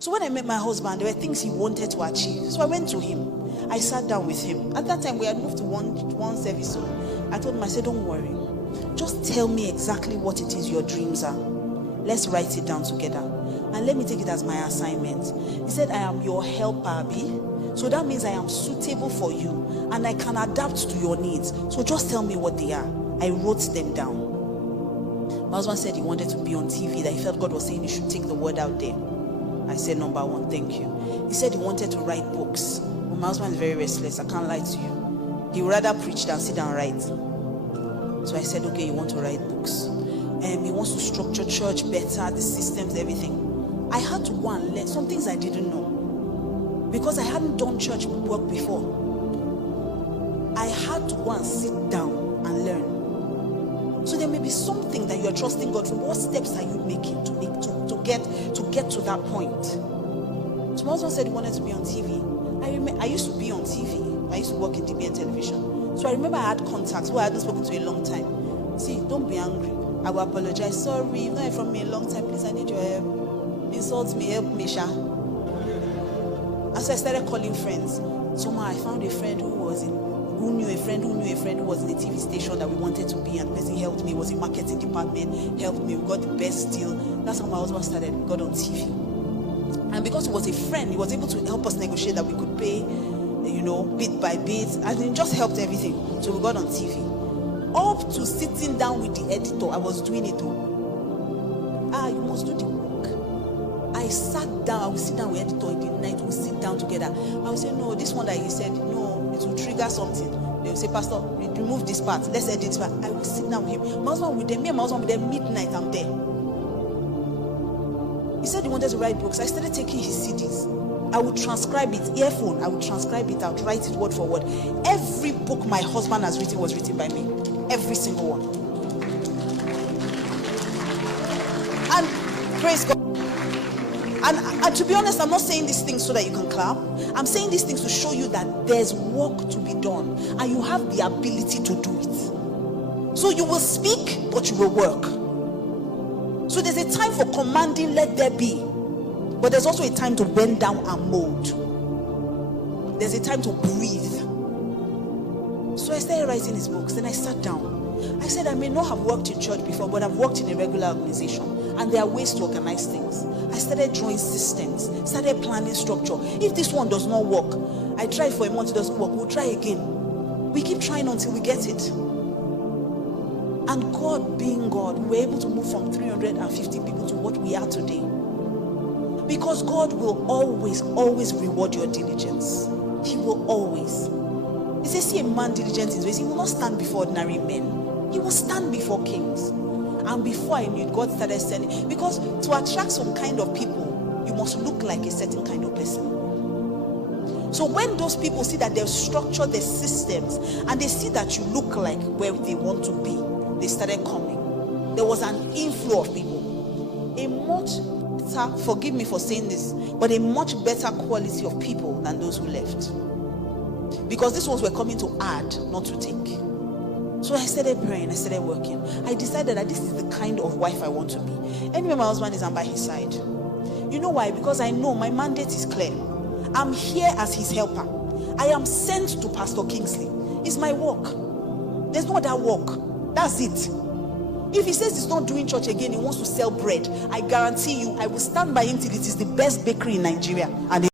So when I met my husband, there were things he wanted to achieve. So I went to him. I sat down with him. At that time, we had moved to one service. So I told him, I said, don't worry. Just tell me exactly what it is your dreams are. Let's write it down together. And let me take it as my assignment. He said, I am your helper, Abi. So that means I am suitable for you. And I can adapt to your needs. So just tell me what they are. I wrote them down. My husband said he wanted to be on TV, that he felt God was saying he should take the word out there. I said, number one, thank you. He said he wanted to write books. Well, my husband is very restless. I can't lie to you. He would rather preach than sit and write. So I said, okay, you want to write books. He wants to structure church better, the systems, everything. I had to go and learn some things I didn't know. Because I hadn't done church work before. I had to go and sit down and learn. So there may be something that you are trusting God for. What steps are you making to get to that point? So my husband said he wanted to be on TV. I used to be on TV. I used to work in DBN television. So I remember I had contacts who I hadn't spoken to a long time. See, don't be angry. I will apologize. Sorry, you've not heard from me a long time. Please, I need your help. Insult me, help me, Sha. And so I started calling friends. Somehow I found a friend who knew a friend who was in a TV station that we wanted to be, and the person helped me, was in marketing department, helped me, we got the best deal. That's how my husband started. We got on TV. And because he was a friend, he was able to help us negotiate that we could pay, bit by bit, and it just helped everything. So we got on TV. Up to sitting down with the editor, I was doing it all. You must do the work. I sat down, I would sit down with the editor in the night, we'll sit down together. I would say, no, this one that he said, no, it will trigger something. They will say, Pastor, remove this part, let's edit this part. I will sit down with him. My husband with them, me and my husband with them, midnight, I'm there. He said he wanted to write books. I started taking his CDs. I would transcribe it, earphone, I would transcribe it, I would write it word for word. Every book my husband has written was written by me. Every single one. And praise God. And to be honest, I'm not saying these things so that you can clap. I'm saying these things to show you that there's work to be done. And you have the ability to do it. So you will speak, but you will work. So there's a time for commanding, let there be. But there's also a time to bend down and mold. There's a time to breathe. So I started writing his books. Then I sat down. I said, I may not have worked in church before, but I've worked in a regular organization. And there are ways to organize things. I started drawing systems, started planning structure. If this one does not work, I tried for a month, it doesn't work, we'll try again. We keep trying until we get it. And God being God, we were able to move from 350 people to what we are today. Because God will always, always reward your diligence. He will always. He says, see a man diligent in his ways, he will not stand before ordinary men. He will stand before kings. And before I knew it, God started sending. Because to attract some kind of people, you must look like a certain kind of person. So when those people see that they've structured their systems and they see that you look like where they want to be, they started coming. There was an inflow of people. A much better, forgive me for saying this, but a much better quality of people than those who left. Because these ones were coming to add, not to take. So I started praying, I started working. I decided that this is the kind of wife I want to be. Anyway, my husband is on by his side. You know why? Because I know my mandate is clear. I'm here as his helper. I am sent to Pastor Kingsley. It's my work. There's no other work. That's it. If he says he's not doing church again, he wants to sell bread, I guarantee you, I will stand by him till it is the best bakery in Nigeria. And